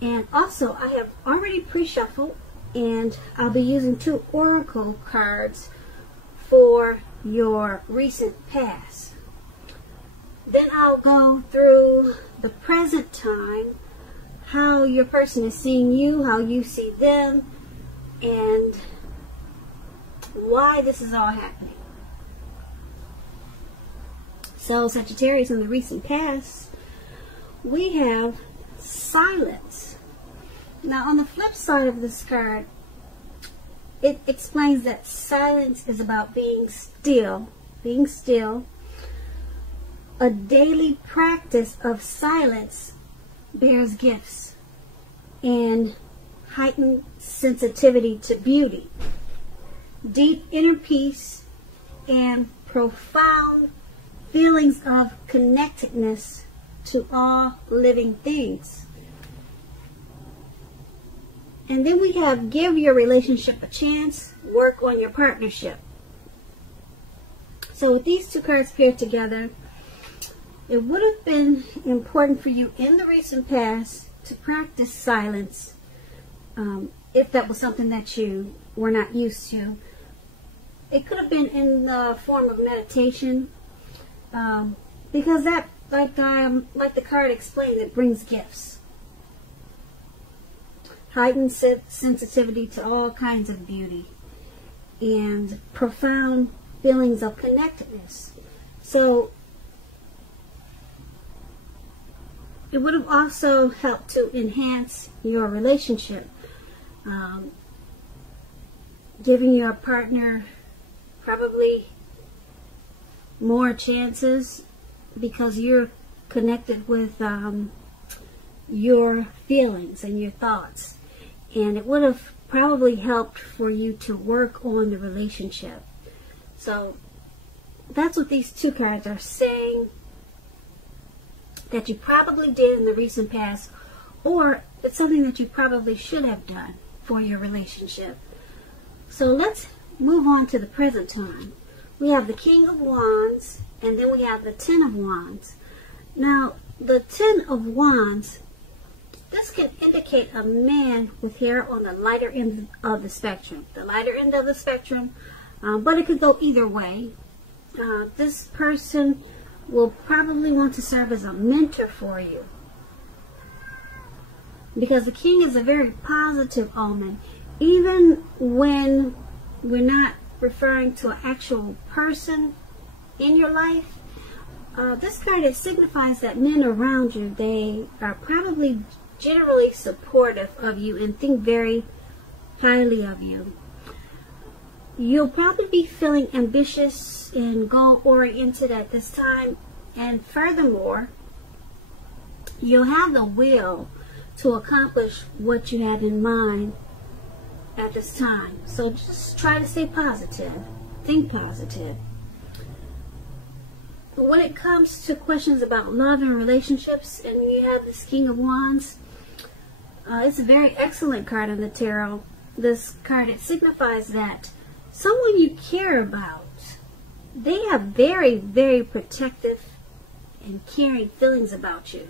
And also, I have already pre-shuffled, and I'll be using 2 oracle cards for your recent past. Then I'll go through the present time, how your person is seeing you, how you see them, and why this is all happening. So, Sagittarius, in the recent past, we have silence. Now, on the flip side of this card, it explains that silence is about being still. Being still. A daily practice of silence bears gifts and heightened sensitivity to beauty, deep inner peace, and profound feelings of connectedness to all living things. And then we have give your relationship a chance, work on your partnership. So with these 2 cards paired together, it would have been important for you in the recent past to practice silence, if that was something that you were not used to. It could have been in the form of meditation, because that, like the card explained, it brings gifts. Heightened sensitivity to all kinds of beauty and profound feelings of connectedness. So it would have also helped to enhance your relationship, giving your partner probably more chances because you're connected with your feelings and your thoughts. And it would have probably helped for you to work on the relationship. So that's what these 2 cards are saying that you probably did in the recent past, or it's something that you probably should have done for your relationship. So let's move on to the present time. We have the King of Wands, and then we have the 10 of Wands. Now, the 10 of Wands, this can indicate a man with hair on the lighter end of the spectrum. The lighter end of the spectrum, but it could go either way. This person will probably want to serve as a mentor for you, because the King is a very positive omen. Even when we're not referring to an actual person in your life, this card, it signifies that men around you, they are probably generally supportive of you and think very highly of you. You'll probably be feeling ambitious and goal-oriented at this time, and furthermore, you'll have the will to accomplish what you have in mind at this time. So just try to stay positive. Think positive. But when it comes to questions about love and relationships, and you have this King of Wands, it's a very excellent card in the tarot. This card, it signifies that someone you care about, they have very, very protective and caring feelings about you,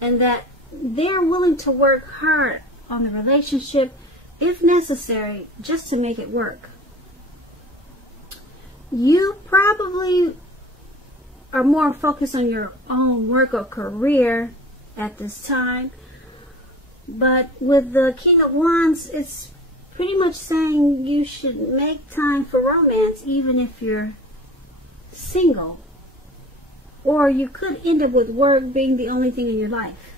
and that they're willing to work hard on the relationship if necessary, just to make it work. You probably are more focused on your own work or career at this time, but with the King of Wands, it's pretty much saying you should make time for romance even if you're single, or you could end up with work being the only thing in your life.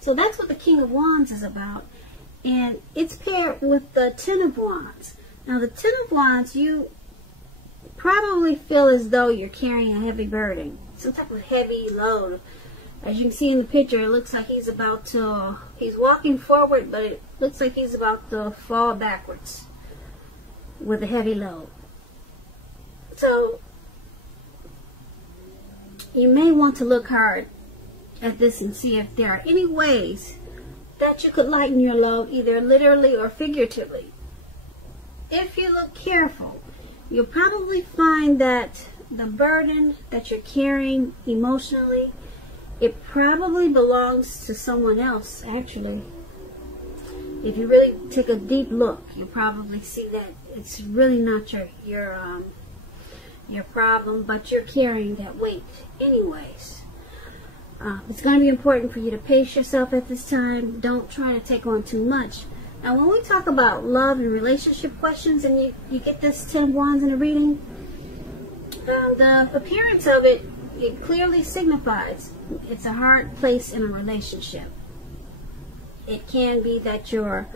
So that's what the King of Wands is about, and it's paired with the 10 of Wands. Now the 10 of Wands, you probably feel as though you're carrying a heavy burden, some type of heavy load. As you can see in the picture, it looks like he's walking forward, but it looks like he's about to fall backwards with a heavy load. So you may want to look hard at this and see if there are any ways that you could lighten your load, either literally or figuratively. If you look careful, you'll probably find that the burden that you're carrying emotionally It probably belongs to someone else, actually. If you really take a deep look, you probably see that it's really not your problem, but you're carrying that weight anyways. It's going to be important for you to pace yourself at this time. Don't try to take on too much. Now, when we talk about love and relationship questions, and you get this 10 of Wands in a reading, the appearance of it clearly signifies it's a hard place in a relationship. It can be that your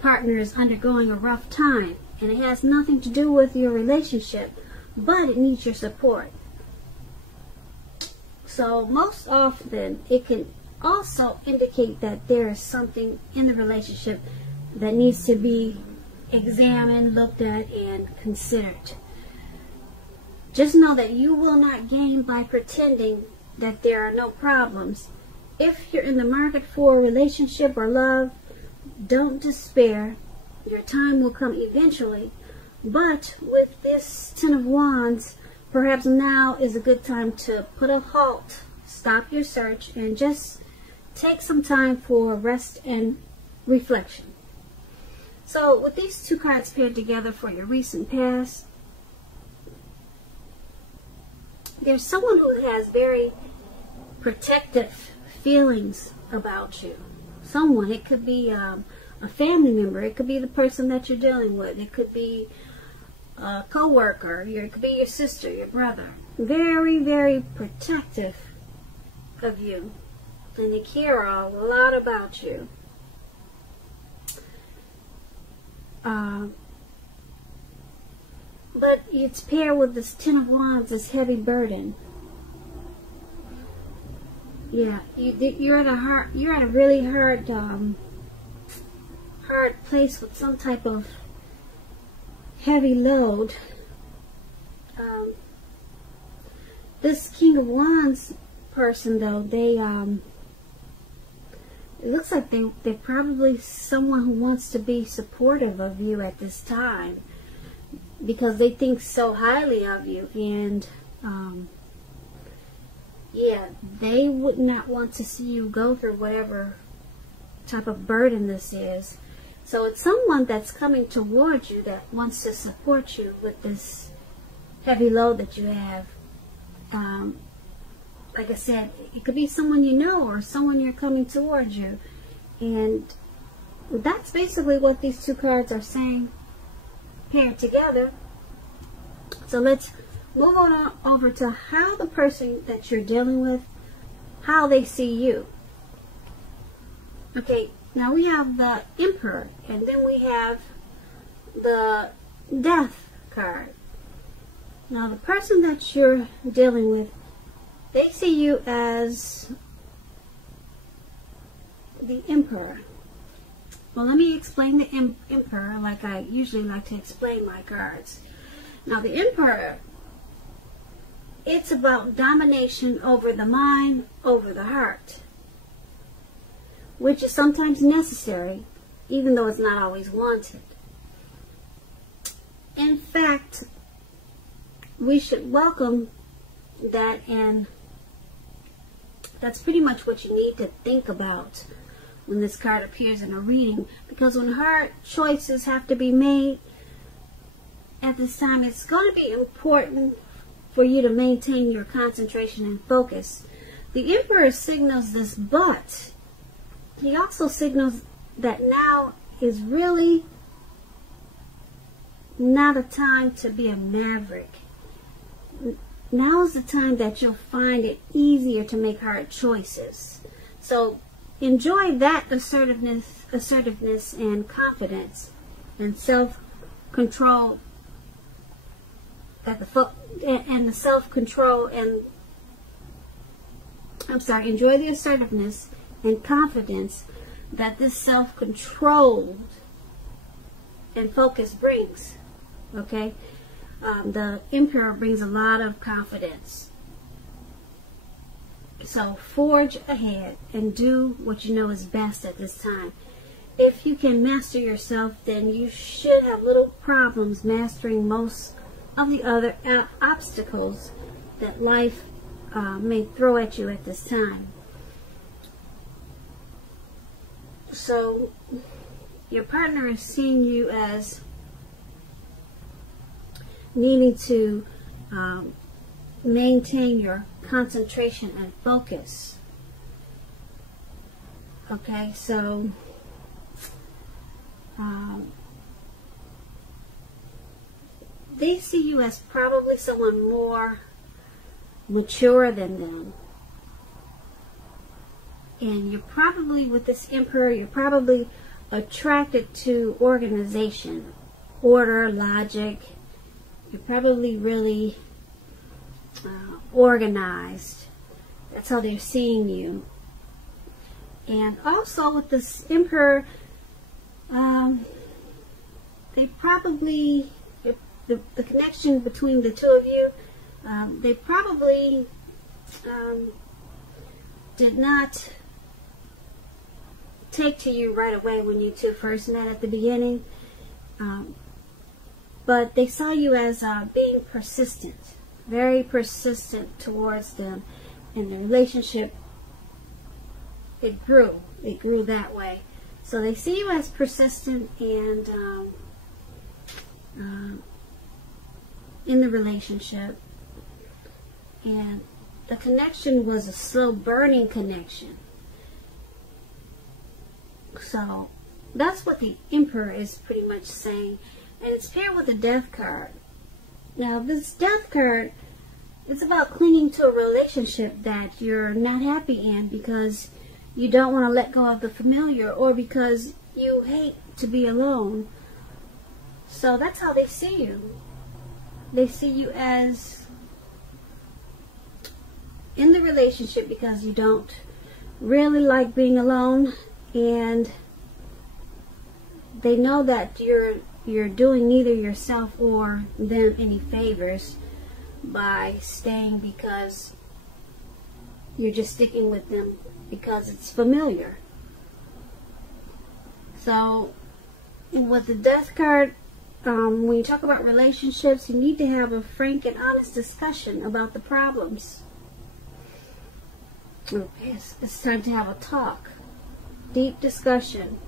partner is undergoing a rough time, and it has nothing to do with your relationship, but it needs your support. So most often, it can also indicate that there is something in the relationship that needs to be examined, looked at, and considered. Just know that you will not gain by pretending that there are no problems. If you're in the market for a relationship or love, don't despair. Your time will come eventually. But with this 10 of Wands, perhaps now is a good time to put a halt, stop your search, and just take some time for rest and reflection. So with these two cards paired together for your recent past, there's someone who has very protective feelings about you. Someone, it could be a family member, it could be the person that you're dealing with, it could be a co-worker, it could be your sister, your brother. Very, very protective of you, and they care a lot about you. But it's paired with this 10 of Wands, this heavy burden. Yeah, you're at a really hard place with some type of heavy load. This King of Wands person, though, it looks like they're probably someone who wants to be supportive of you at this time, because they think so highly of you, and yeah, they would not want to see you go through whatever type of burden this is. So it's someone that's coming towards you that wants to support you with this heavy load that you have. Like I said, it could be someone you know or someone you're coming towards you. And that's basically what these two cards are saying paired together. So let's move on over to how the person that you're dealing with, how they see you. Okay, now we have the Emperor, and then we have the Death card. Now the person that you're dealing with, they see you as the Emperor. Well, let me explain the Emperor like I usually like to explain my cards. Now the Emperor, it's about domination over the mind, over the heart, which is sometimes necessary, even though it's not always wanted. In fact, we should welcome that, and that's pretty much what you need to think about when this card appears in a reading, because when hard choices have to be made at this time, it's going to be important for you to maintain your concentration and focus. The Emperor signals this, but he also signals that now is really not a time to be a maverick. Now is the time that you'll find it easier to make hard choices. So enjoy that assertiveness and confidence and self-control, enjoy the assertiveness and confidence that this self-control and focus brings. Okay? The Emperor brings a lot of confidence. So forge ahead and do what you know is best at this time. If you can master yourself, then you should have little problems mastering most of the other obstacles that life may throw at you at this time. So your partner is seeing you as needing to maintain your concentration and focus. Okay, so they see you as probably someone more mature than them. And you're probably, with this Emperor, you're probably attracted to organization, order, logic. You're probably really organized. That's how they're seeing you. And also with this Emperor, they probably, the connection between the two of you, they probably did not take to you right away when you two first met at the beginning, but they saw you as being persistent, very persistent towards them, and the relationship, it grew that way. So they see you as persistent and in the relationship, and the connection was a slow burning connection. So that's what the Emperor is pretty much saying, and it's paired with the Death card. Now this Death card, it's about clinging to a relationship that you're not happy in because you don't want to let go of the familiar, or because you hate to be alone. So that's how they see you. They see you as in the relationship because you don't really like being alone, and they know that you're doing neither yourself or them any favors by staying, because you're just sticking with them because it's familiar. So with the Death card, when you talk about relationships, you need to have a frank and honest discussion about the problems. It's time to have a talk, deep discussion.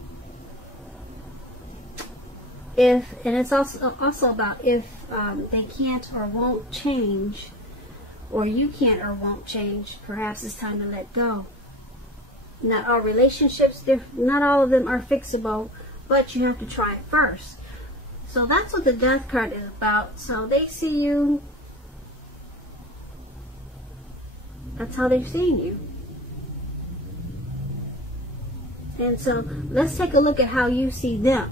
And it's also about if they can't or won't change, or you can't or won't change, perhaps it's time to let go. Not all relationships, not all of them are fixable, but you have to try it first. So that's what the Death card is about. So they see you, that's how they're seeing you. And so let's take a look at how you see them.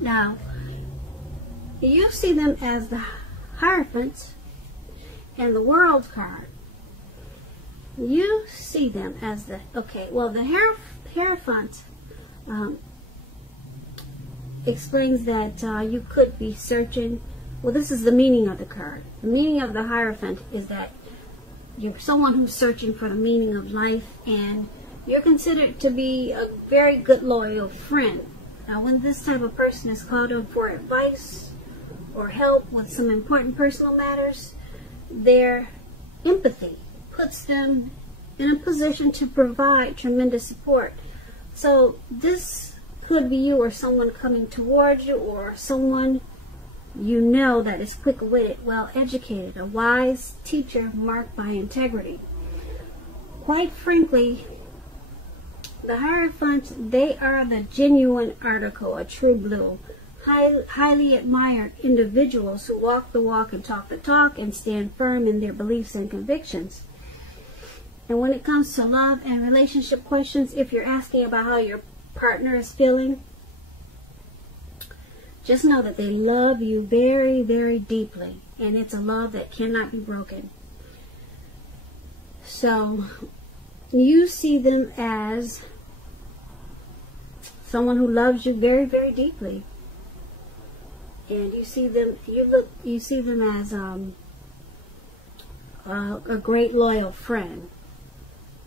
Now, you see them as the Hierophant and the World card. You see them as the, okay, well, the Hierophant explains that you could be searching. Well, this is the meaning of the card. The meaning of the Hierophant is that you're someone who's searching for the meaning of life, and you're considered to be a very good, loyal friend. Now, when this type of person is called in for advice or help with some important personal matters, their empathy puts them in a position to provide tremendous support. So this could be you, or someone coming towards you, or someone you know that is quick-witted, well-educated, a wise teacher marked by integrity. Quite frankly, the Hierophant, they are the genuine article, a true blue, highly admired individuals who walk the walk and talk the talk and stand firm in their beliefs and convictions. And when it comes to love and relationship questions, if you're asking about how your partner is feeling, just know that they love you very, very deeply, and it's a love that cannot be broken. So you see them as someone who loves you very, very deeply, and you see them. You see them as a great loyal friend.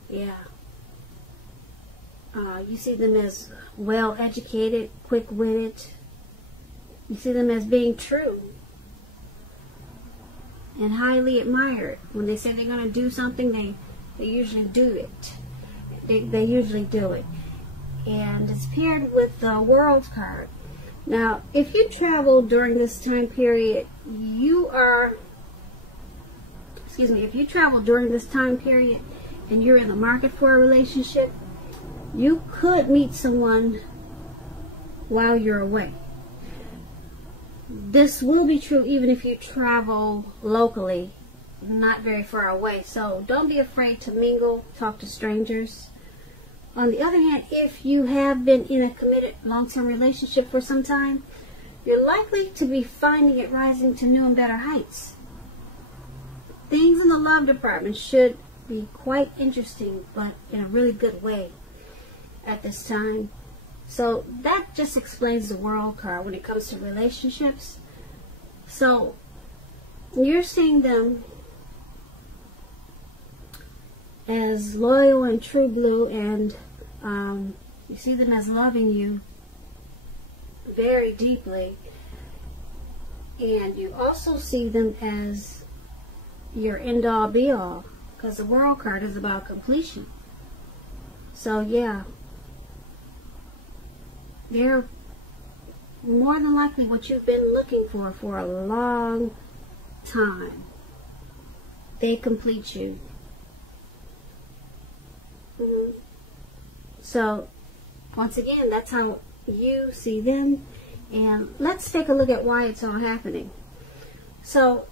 Yeah. You see them as well educated, quick-witted. You see them as being true and highly admired. When they say they're going to do something, they usually do it. They usually do it. and it's paired with the World card. Now, if you travel during this time period, if you travel during this time period and you're in the market for a relationship, you could meet someone while you're away. This will be true even if you travel locally, not very far away. So don't be afraid to mingle, talk to strangers. On the other hand, if you have been in a committed long-term relationship for some time, you're likely to be finding it rising to new and better heights. Things in the love department should be quite interesting, but in a really good way at this time. So that just explains the World card when it comes to relationships. So you're seeing them as loyal and true blue, and you see them as loving you very deeply, and you also see them as your end all be all, because the World card is about completion. So yeah, they're more than likely what you've been looking for a long time. They complete you. So once again, that's how you see them, and let's take a look at why it's all happening. So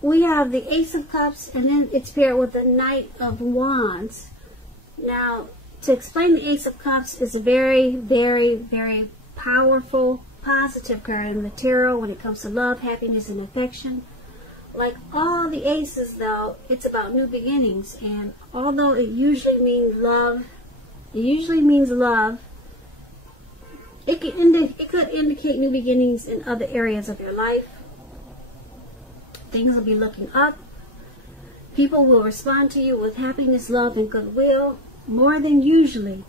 we have the Ace of Cups, and then it's paired with the Knight of Wands. Now, to explain, the Ace of Cups is a very, very, very powerful, positive card in the tarot when it comes to love, happiness, and affection. Like all the aces, though, it's about new beginnings, and although it usually means love, it could indicate new beginnings in other areas of your life. Things will be looking up. People will respond to you with happiness, love, and goodwill more than usually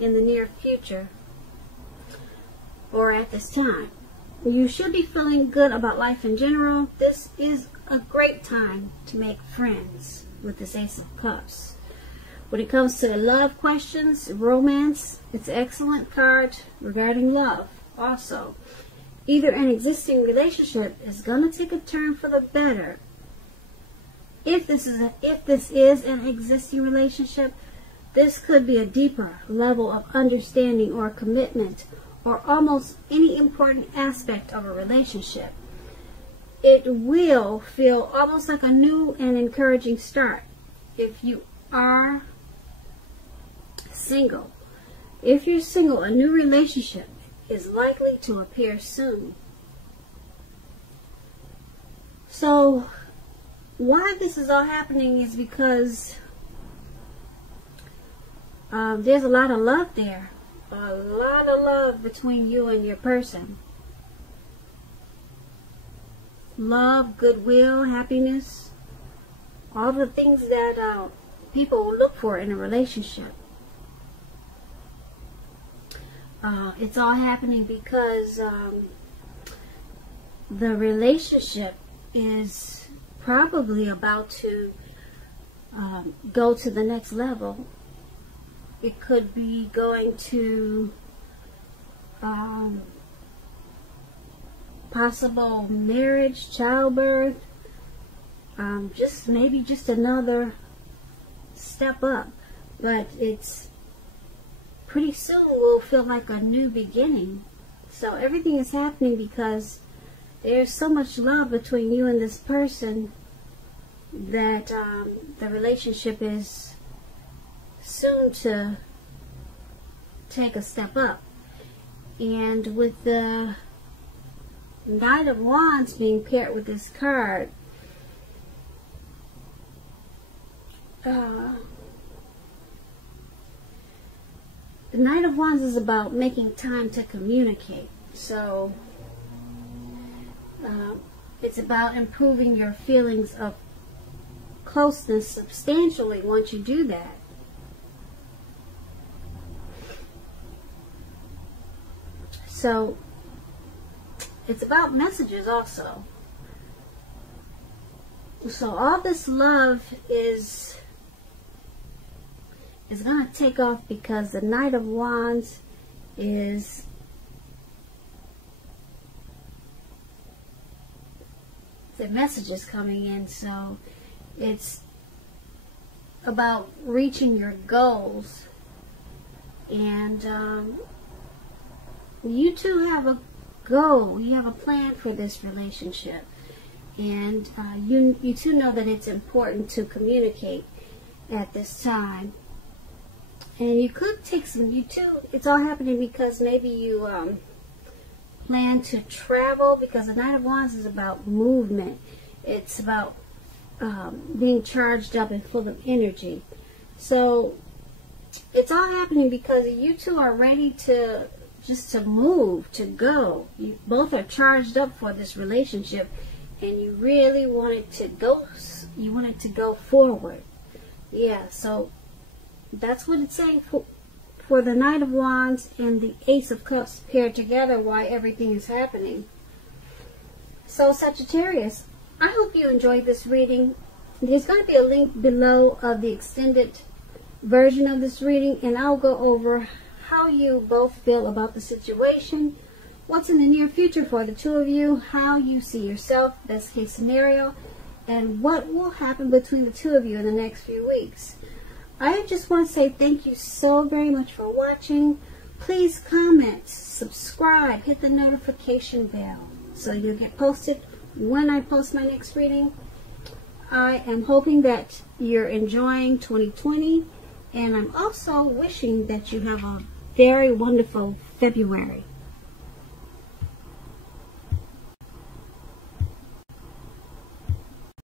in the near future or at this time. You should be feeling good about life in general. This is a great time to make friends with this Ace of Cups. When it comes to love questions, romance, it's an excellent card regarding love. Also, either an existing relationship is going to take a turn for the better. If this is an existing relationship, this could be a deeper level of understanding or commitment, or almost any important aspect of a relationship. It will feel almost like a new and encouraging start. If you are single, a new relationship is likely to appear soon. So why this is all happening is because there's a lot of love there. A lot of love between you and your person. Love, goodwill, happiness, all the things that people will look for in a relationship. It's all happening because the relationship is probably about to go to the next level. It could be going to possible marriage, childbirth, maybe just another step up. But it's pretty soon will feel like a new beginning. So everything is happening because there's so much love between you and this person that the relationship is soon to take a step up. And with the Knight of Wands being paired with this card, the Knight of Wands is about making time to communicate. So it's about improving your feelings of closeness substantially once you do that. So it's about messages also. So all this love is is going to take off because the Knight of Wands is the messages coming in. So it's about reaching your goals, and you two have a goal, you have a plan for this relationship, and you two know that it's important to communicate at this time. And you could take some, it's all happening because maybe you plan to travel, because the Knight of Wands is about movement. It's about being charged up and full of energy. So it's all happening because you two are ready to move, to go. You both are charged up for this relationship, and you really want it to go. You want it to go forward. Yeah. So that's what it's saying for the Knight of Wands and the Ace of Cups paired together, why everything is happening. So Sagittarius, I hope you enjoyed this reading. There's going to be a link below of the extended version of this reading, and I'll go over how you both feel about the situation, what's in the near future for the two of you, how you see yourself, best case scenario, and what will happen between the two of you in the next few weeks. I just want to say thank you so very much for watching. Please comment, subscribe, hit the notification bell so you'll get posted when I post my next reading. I am hoping that you're enjoying 2020, and I'm also wishing that you have a very wonderful February.